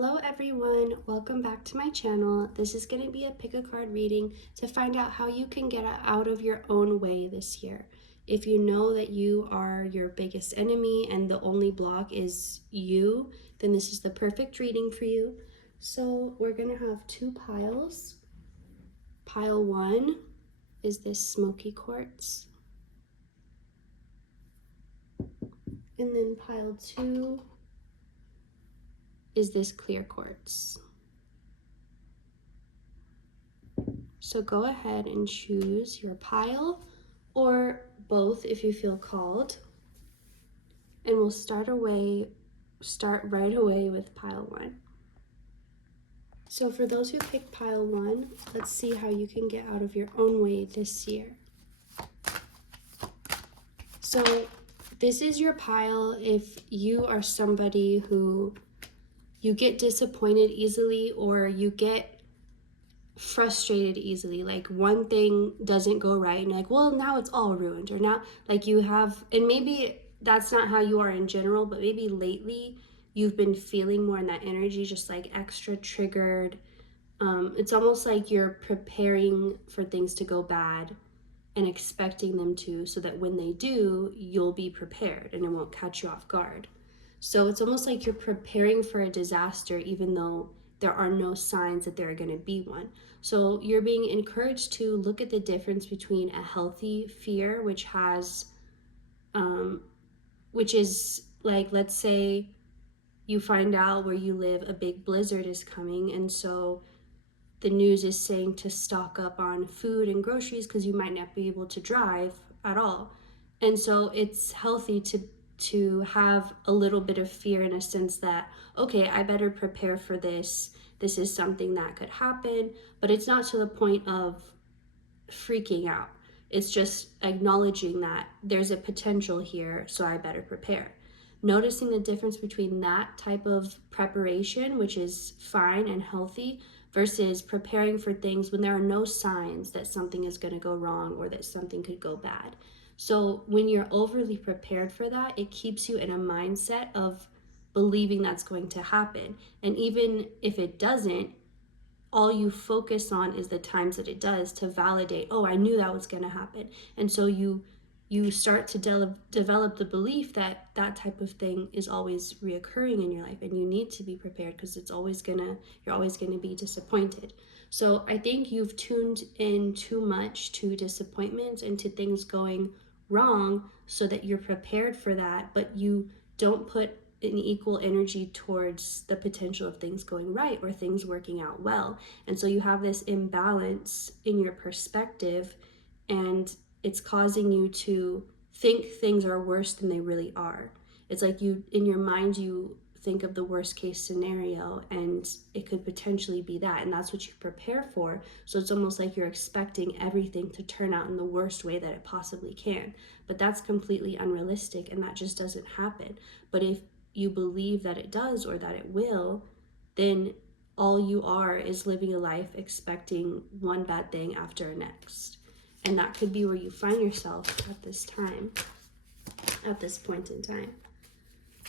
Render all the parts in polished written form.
Hello everyone, welcome back to my channel. This is going to be a pick a card reading to find out how you can get out of your own way this year. If you know that you are your biggest enemy and the only block is you, then this is the perfect reading for you. So we're going to have two piles. Pile 1 is this smoky quartz. And then pile 2 is this clear quartz. So go ahead and choose your pile or both if you feel called. And we'll start right away with pile 1. So for those who picked pile 1, let's see how you can get out of your own way this year. So this is your pile if you are somebody who you get disappointed easily or you get frustrated easily. Like one thing doesn't go right and you're like, well, now it's all ruined. Or now like you have, and maybe that's not how you are in general, but maybe lately you've been feeling more in that energy, just like extra triggered. It's almost like you're preparing for things to go bad and expecting them to, so that when they do, you'll be prepared and it won't catch you off guard. So it's almost like you're preparing for a disaster even though there are no signs that there are going to be one. So you're being encouraged to look at the difference between a healthy fear, which is like, let's say you find out where you live a big blizzard is coming, and so the news is saying to stock up on food and groceries because you might not be able to drive at all. And so it's healthy to have a little bit of fear in a sense that, okay, I better prepare for this. This is something that could happen, but it's not to the point of freaking out. It's just acknowledging that there's a potential here, so I better prepare. Noticing the difference between that type of preparation, which is fine and healthy, versus preparing for things when there are no signs that something is going to go wrong or that something could go bad. So when you're overly prepared for that, it keeps you in a mindset of believing that's going to happen. And even if it doesn't, all you focus on is the times that it does to validate, oh, I knew that was going to happen. And so you start to develop the belief that that type of thing is always reoccurring in your life, and you need to be prepared because you're always gonna be disappointed. So I think you've tuned in too much to disappointments and to things going wrong so that you're prepared for that, but you don't put an equal energy towards the potential of things going right or things working out well. And so you have this imbalance in your perspective, and it's causing you to think things are worse than they really are. It's like you, in your mind, you think of the worst case scenario and it could potentially be that, and that's what you prepare for. So it's almost like you're expecting everything to turn out in the worst way that it possibly can, but that's completely unrealistic and that just doesn't happen. But if you believe that it does or that it will, then all you are is living a life expecting one bad thing after next. And that could be where you find yourself at this point in time.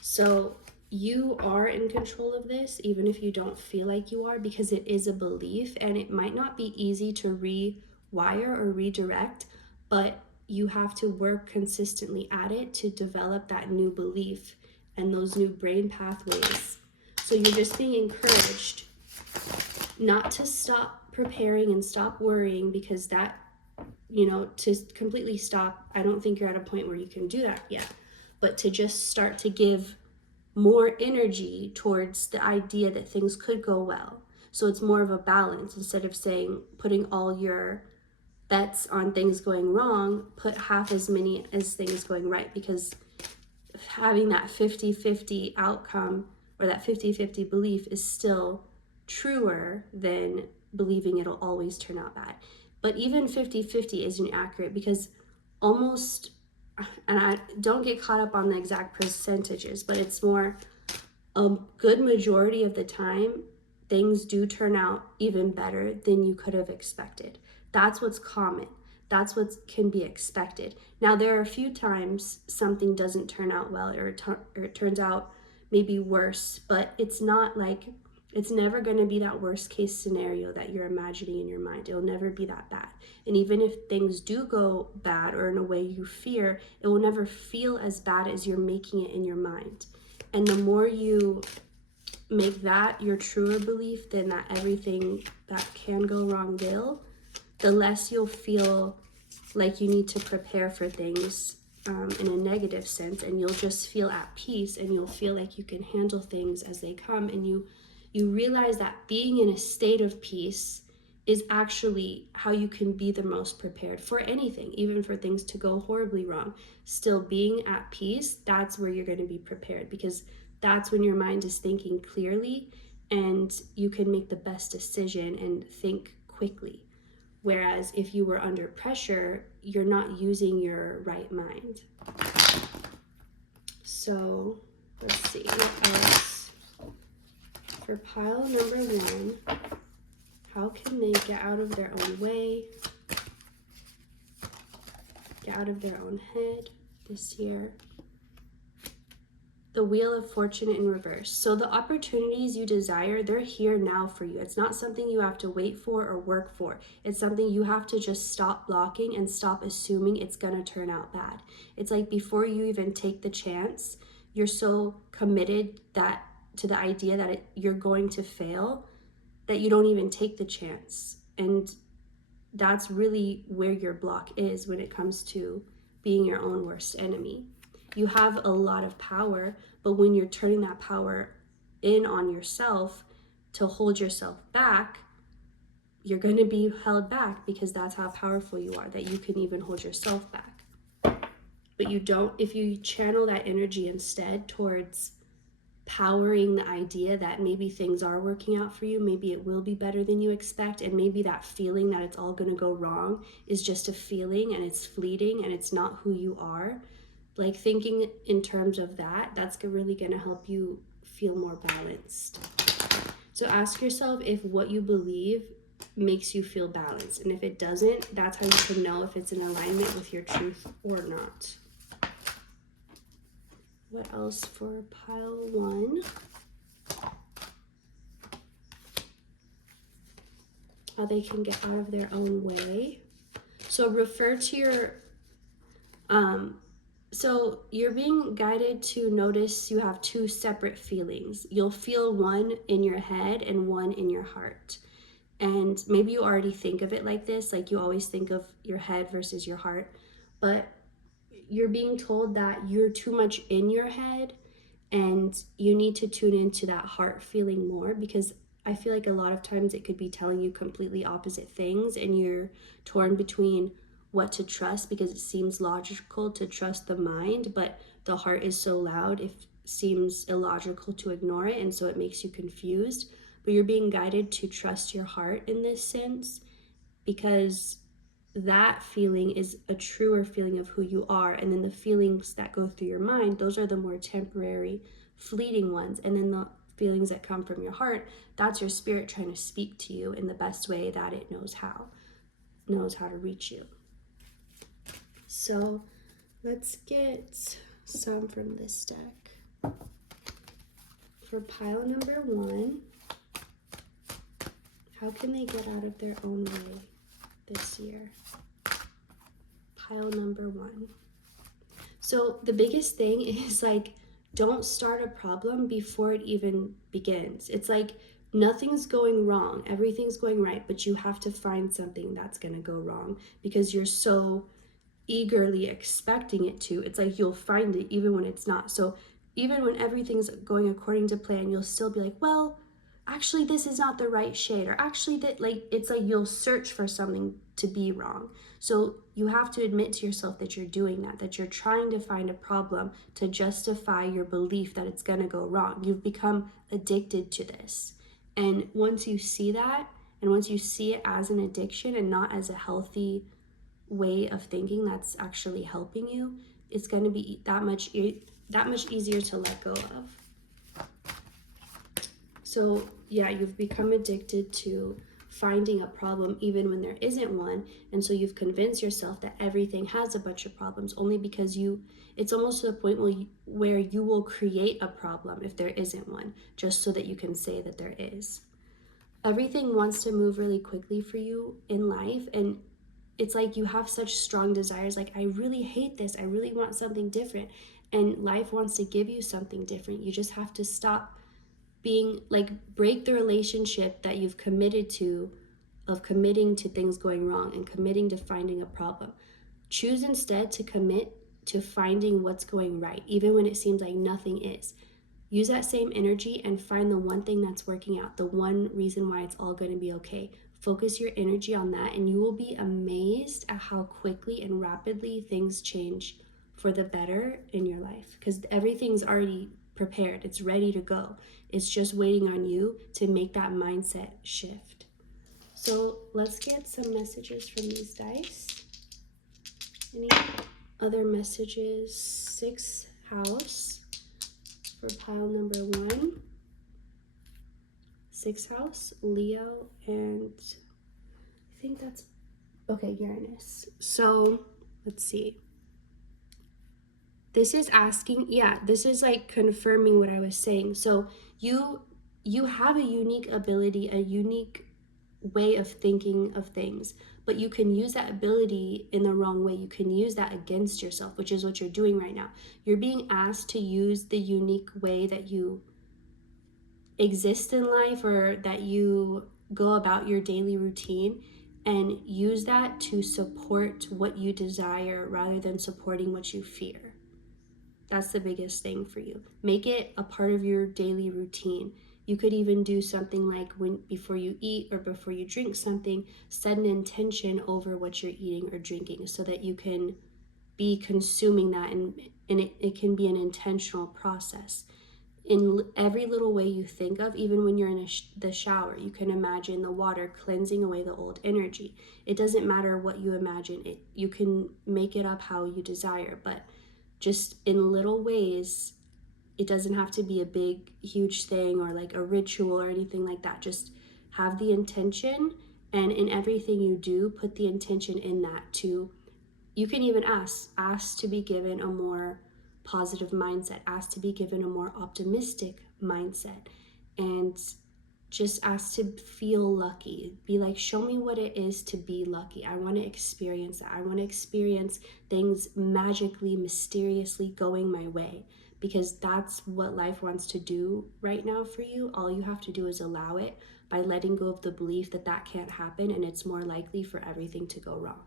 So you are in control of this, even if you don't feel like you are, because it is a belief and it might not be easy to rewire or redirect, but you have to work consistently at it to develop that new belief and those new brain pathways. So you're just being encouraged not to stop preparing and stop worrying, because that, to completely stop, I don't think you're at a point where you can do that yet, but to just start to give more energy towards the idea that things could go well. So it's more of a balance. Instead of putting all your bets on things going wrong, put half as many as things going right, because having that 50-50 outcome or that 50-50 belief is still truer than believing it'll always turn out bad. But even 50-50 isn't accurate, because almost, and I don't get caught up on the exact percentages, but it's more a good majority of the time things do turn out even better than you could have expected. That's what's common. That's what can be expected. Now, there are a few times something doesn't turn out well, or it turns out maybe worse, but it's not like It's never going to be that worst case scenario that you're imagining in your mind. It'll never be that bad. And even if things do go bad or in a way you fear, it will never feel as bad as you're making it in your mind. And the more you make that your truer belief than that everything that can go wrong will, the less you'll feel like you need to prepare for things in a negative sense, and you'll just feel at peace, and you'll feel like you can handle things as they come, and you realize that being in a state of peace is actually how you can be the most prepared for anything, even for things to go horribly wrong. Still being at peace, that's where you're going to be prepared, because that's when your mind is thinking clearly and you can make the best decision and think quickly. Whereas if you were under pressure, you're not using your right mind. So let's see what else. For pile number 1, how can they get out of their own way, get out of their own head this year? The Wheel of Fortune in reverse. So the opportunities you desire, they're here now for you. It's not something you have to wait for or work for. It's something you have to just stop blocking and stop assuming it's going to turn out bad. It's like before you even take the chance, you're so committed to the idea that you're going to fail that you don't even take the chance. And that's really where your block is when it comes to being your own worst enemy. You have a lot of power, but when you're turning that power in on yourself to hold yourself back, you're going to be held back, because that's how powerful you are, that you can even hold yourself back. But you don't, if you channel that energy instead towards powering the idea that maybe things are working out for you, maybe it will be better than you expect, and maybe that feeling that it's all going to go wrong is just a feeling and it's fleeting and it's not who you are. Like thinking in terms of that, that's really going to help you feel more balanced. So ask yourself if what you believe makes you feel balanced. And if it doesn't, that's how you can know if it's in alignment with your truth or not. What else for pile 1? How they can get out of their own way. So refer to your so you're being guided to notice you have 2 separate feelings. You'll feel one in your head and one in your heart. And maybe you already think of it like this, like you always think of your head versus your heart. But you're being told that you're too much in your head and you need to tune into that heart feeling more, because I feel like a lot of times it could be telling you completely opposite things and you're torn between what to trust, because it seems logical to trust the mind, but the heart is so loud it seems illogical to ignore it, and so it makes you confused. But you're being guided to trust your heart in this sense, because that feeling is a truer feeling of who you are, and then the feelings that go through your mind, those are the more temporary, fleeting ones. And then the feelings that come from your heart, that's your spirit trying to speak to you in the best way that it knows how to reach you. So let's get some from this deck. For pile number 1, how can they get out of their own way this year? Pile number 1. So the biggest thing is like, don't start a problem before it even begins. It's like nothing's going wrong, everything's going right, but you have to find something that's going to go wrong because you're so eagerly expecting it to. It's like you'll find it even when it's not. So even when everything's going according to plan, you'll still be like, well, actually this is not the right shade, or actually that, like, it's like you'll search for something to be wrong. So you have to admit to yourself that you're doing that you're trying to find a problem to justify your belief that it's going to go wrong. You've become addicted to this. And once you see that, and once you see it as an addiction and not as a healthy way of thinking that's actually helping you, it's going to be that much easier to let go of. So yeah, you've become addicted to finding a problem even when there isn't one. And so you've convinced yourself that everything has a bunch of problems only because it's almost to the point where you will create a problem if there isn't one, just so that you can say that there is. Everything wants to move really quickly for you in life, and it's like you have such strong desires, like, I really hate this, I really want something different, and life wants to give you something different. You just have to stop being like, break the relationship that you've committed to, of committing to things going wrong and committing to finding a problem. Choose instead to commit to finding what's going right, even when it seems like nothing is. Use that same energy and find the one thing that's working out, the one reason why it's all going to be okay. Focus your energy on that, and you will be amazed at how quickly and rapidly things change for the better in your life, because everything's already prepared. It's ready to go. It's just waiting on you to make that mindset shift. So let's get some messages from these dice. Any other messages? 6th house for pile number 1. 6th house, Leo, and I think that's okay, Uranus. So let's see. This is asking, this is like confirming what I was saying. So you have a unique ability, a unique way of thinking of things, but you can use that ability in the wrong way. You can use that against yourself, which is what you're doing right now. You're being asked to use the unique way that you exist in life, or that you go about your daily routine, and use that to support what you desire rather than supporting what you fear. That's the biggest thing for you. Make it a part of your daily routine. You could even do something like, before you eat or before you drink something, set an intention over what you're eating or drinking, so that you can be consuming that, and it can be an intentional process. In every little way you think of, even when you're in the shower, you can imagine the water cleansing away the old energy. It doesn't matter what you imagine. You can make it up how you desire, but just in little ways. It doesn't have to be a big, huge thing or like a ritual or anything like that. Just have the intention, and in everything you do, put the intention in that too. You can even ask to be given a more positive mindset, ask to be given a more optimistic mindset, and just ask to feel lucky. Be like, show me what it is to be lucky. I want to experience that. I want to experience things magically, mysteriously going my way, because that's what life wants to do right now for you. All you have to do is allow it, by letting go of the belief that that can't happen, and it's more likely for everything to go wrong.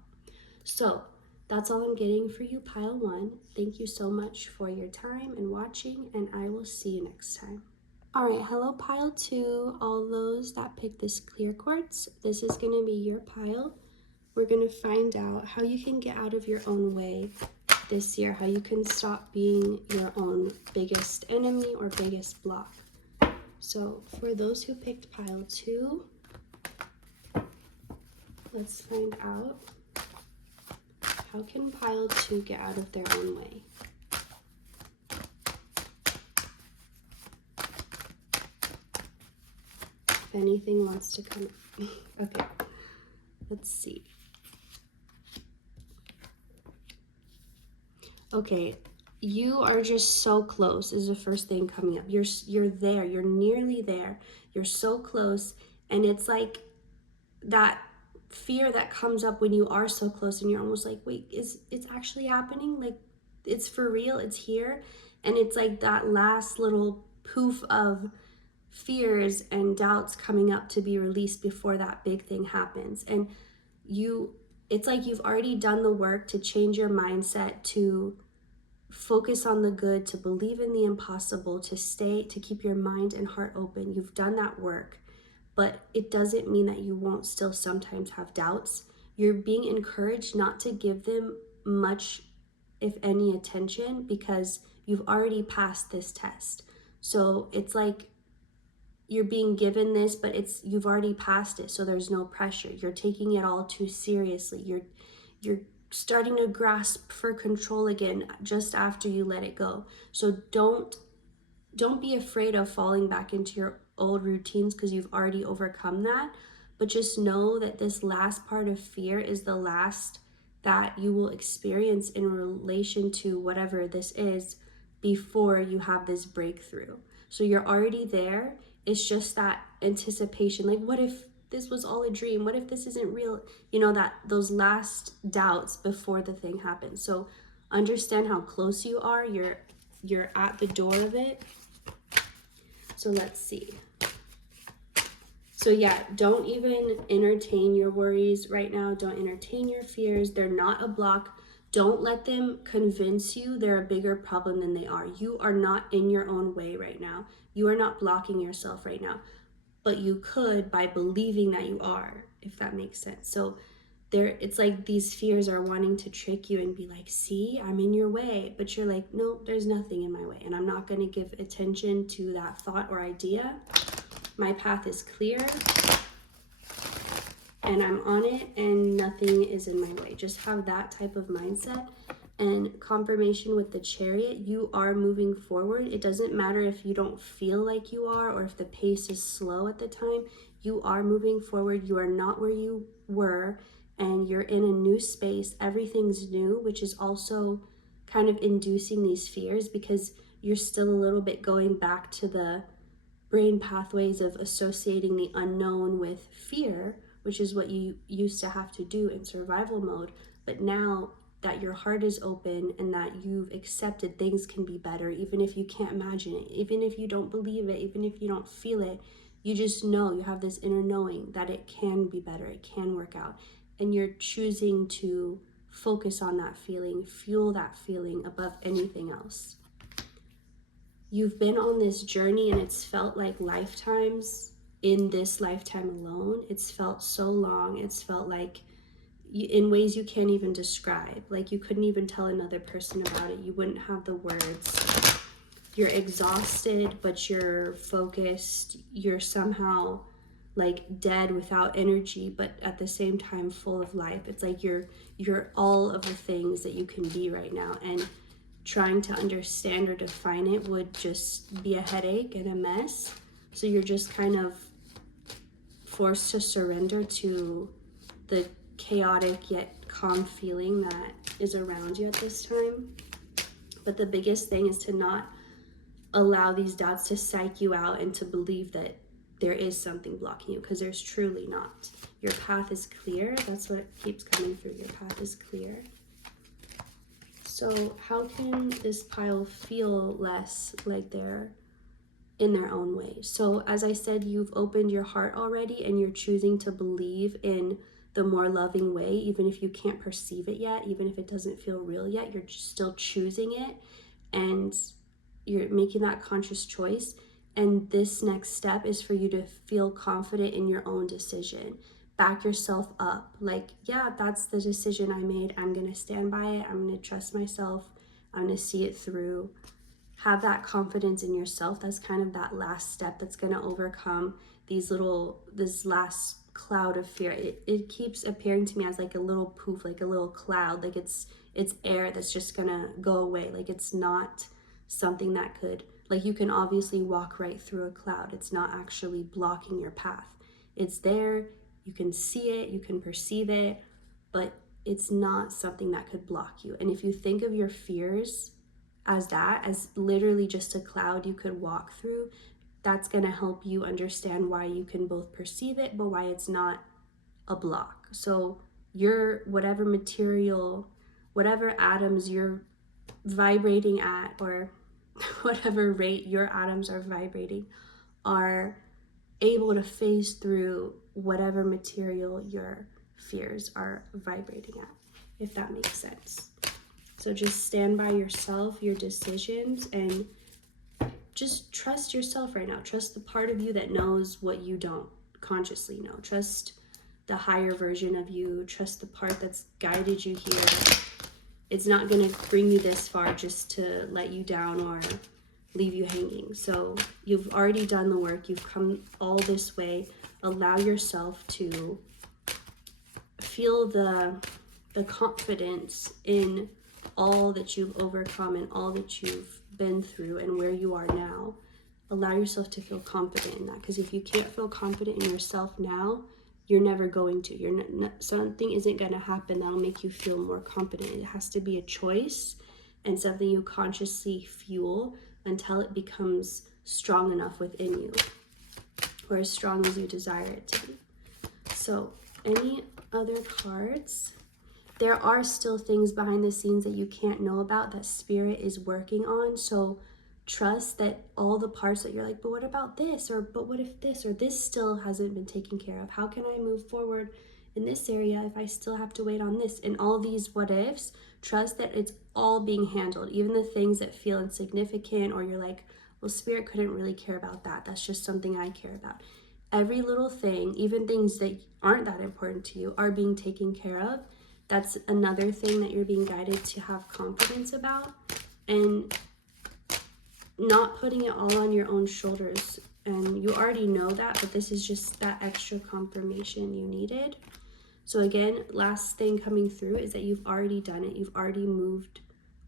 So that's all I'm getting for you, pile 1. Thank you so much for your time and watching, and I will see you next time. All right, hello pile 2, all those that picked this clear quartz. This is going to be your pile. We're going to find out how you can get out of your own way this year, how you can stop being your own biggest enemy or biggest block. So for those who picked pile 2, let's find out, how can pile 2 get out of their own way? If anything wants to come up. Okay, let's see. Okay, you are just so close is the first thing coming up. You're there, you're nearly there. You're so close, and it's like that fear that comes up when you are so close and you're almost like, wait, it's actually happening? Like, it's for real, it's here? And it's like that last little poof of fears and doubts coming up to be released before that big thing happens. And it's like you've already done the work to change your mindset, to focus on the good, to believe in the impossible, to keep your mind and heart open. You've done that work, but it doesn't mean that you won't still sometimes have doubts. You're being encouraged not to give them much, if any, attention, because you've already passed this test. So it's like you're being given this, but you've already passed it, so there's no pressure. You're taking it all too seriously. You're starting to grasp for control again just after you let it go. So don't be afraid of falling back into your old routines, because you've already overcome that. But just know that this last part of fear is the last that you will experience in relation to whatever this is before you have this breakthrough. So you're already there. It's just that anticipation. Like, what if this was all a dream? What if this isn't real? You know, that those last doubts before the thing happens. So understand how close you are. You're at the door of it. So let's see. So yeah, don't even entertain your worries right now. Don't entertain your fears. They're not a block. Don't let them convince you they're a bigger problem than they are. You are not in your own way right now. You are not blocking yourself right now. But you could by believing that you are, if that makes sense. So it's like these fears are wanting to trick you and be like, see, I'm in your way. But you're like, no, there's nothing in my way. And I'm not going to give attention to that thought or idea. My path is clear and I'm on it and nothing is in my way. Just have that type of mindset. And confirmation with the Chariot, you are moving forward. It doesn't matter if you don't feel like you are or if the pace is slow at the time. You are moving forward. You are not where you were and you're in a new space. Everything's new, which is also kind of inducing these fears because you're still a little bit going back to the brain pathways of associating the unknown with fear, which is what you used to have to do in survival mode. But now that your heart is open and that you've accepted things can be better, even if you can't imagine it, even if you don't believe it, even if you don't feel it, you just know, you have this inner knowing that it can be better, it can work out. And you're choosing to focus on that feeling, fuel that feeling above anything else. You've been on this journey and it's felt like lifetimes in this lifetime alone. It's felt so long. It's felt like in ways you can't even describe. Like you couldn't even tell another person about it. You wouldn't have the words. You're exhausted, but you're focused. You're somehow like dead without energy, but at the same time full of life. It's like you're all of the things that you can be right now. And trying to understand or define it would just be a headache and a mess. So you're just kind of forced to surrender to the chaotic yet calm feeling that is around you at this time. But the biggest thing is to not allow these doubts to psych you out and to believe that there is something blocking you, because there's truly not. Your path is clear. That's what keeps coming through. Your path is clear. So how can this pile feel less like they're in their own way? So as I said, you've opened your heart already and you're choosing to believe in the more loving way, even if you can't perceive it yet, even if it doesn't feel real yet, you're still choosing it and you're making that conscious choice. And this next step is for you to feel confident in your own decision. Back yourself up. Like, yeah, that's the decision I made. I'm going to stand by it. I'm going to trust myself. I'm going to see it through. Have that confidence in yourself. That's kind of that last step that's going to overcome this last cloud of fear. It keeps appearing to me as like a little poof, like a little cloud, like it's air that's just going to go away. Like it's not something that could, like you can obviously walk right through a cloud. It's not actually blocking your path. It's there. You can see it, you can perceive it, but it's not something that could block you. And if you think of your fears as literally just a cloud you could walk through, that's going to help you understand why you can both perceive it, but why it's not a block. So your whatever material, whatever atoms you're vibrating at, or whatever rate your atoms are vibrating, are able to phase through whatever material your fears are vibrating at, if that makes sense. So just stand by yourself, your decisions, and just trust yourself right now. Trust the part of you that knows what you don't consciously know. Trust the higher version of you. Trust the part that's guided you here. It's not going to bring you this far just to let you down or leave you hanging. So you've already done the work. You've come all this way. Allow yourself to feel the confidence in all that you've overcome and all that you've been through and where you are now. Allow yourself to feel confident in that, because if you can't feel confident in yourself now, you're never going to. Something isn't going to happen that'll make you feel more confident. It has to be a choice and something you consciously fuel until it becomes strong enough within you, or as strong as you desire it to be. So, any other cards? There are still things behind the scenes that you can't know about that Spirit is working on. So trust that all the parts that you're like, but what about this? Or but what if this? Or this still hasn't been taken care of. How can I move forward in this area if I still have to wait on this? And all these what ifs, trust that it's all being handled. Even the things that feel insignificant, or you're like, well, Spirit couldn't really care about that. That's just something I care about. Every little thing, even things that aren't that important to you, are being taken care of. That's another thing that you're being guided to have confidence about, and not putting it all on your own shoulders. And you already know that, but this is just that extra confirmation you needed. So again, last thing coming through is that you've already done it. You've already moved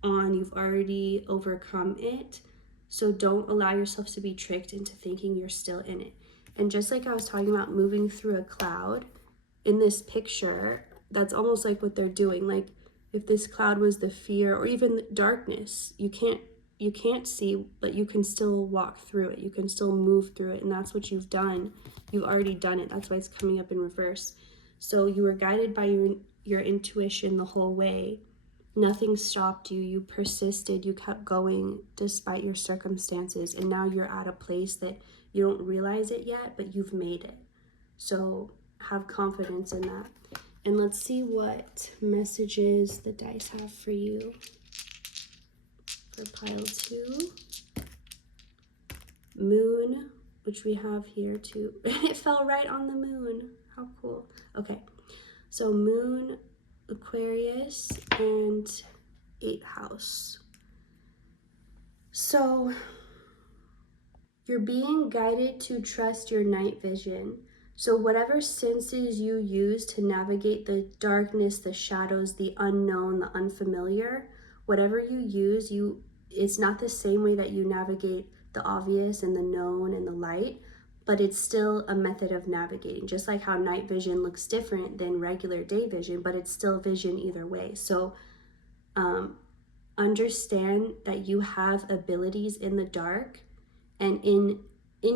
on. You've already overcome it. So don't allow yourself to be tricked into thinking you're still in it. And just like I was talking about moving through a cloud, in this picture, that's almost like what they're doing. Like if this cloud was the fear or even darkness, you can't see, but you can still walk through it. You can still move through it. And that's what you've done. You've already done it. That's why it's coming up in reverse. So you were guided by your intuition the whole way. Nothing stopped you. You persisted. You kept going despite your circumstances. And now you're at a place that you don't realize it yet, but you've made it. So have confidence in that. And let's see what messages the dice have for you for pile 2. Moon, which we have here too. It fell right on the moon. How cool. Okay, so Moon, Aquarius, and 8th house. So you're being guided to trust your night vision. So whatever senses you use to navigate the darkness, the shadows, the unknown, the unfamiliar, whatever you use, it's not the same way that you navigate the obvious and the known and the light, but it's still a method of navigating. Just like how night vision looks different than regular day vision, but it's still vision either way. So understand that you have abilities in the dark and in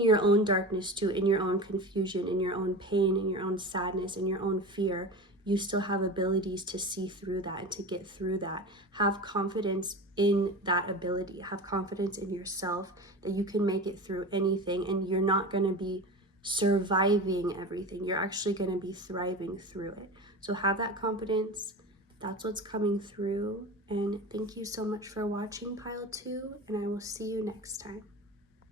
your own darkness too, in your own confusion, in your own pain, in your own sadness, in your own fear. You still have abilities to see through that and to get through that. Have confidence in that ability. Have confidence in yourself that you can make it through anything, and you're not going to be surviving everything. You're actually going to be thriving through it. So have that confidence. That's what's coming through. And thank you so much for watching pile 2, and I will see you next time.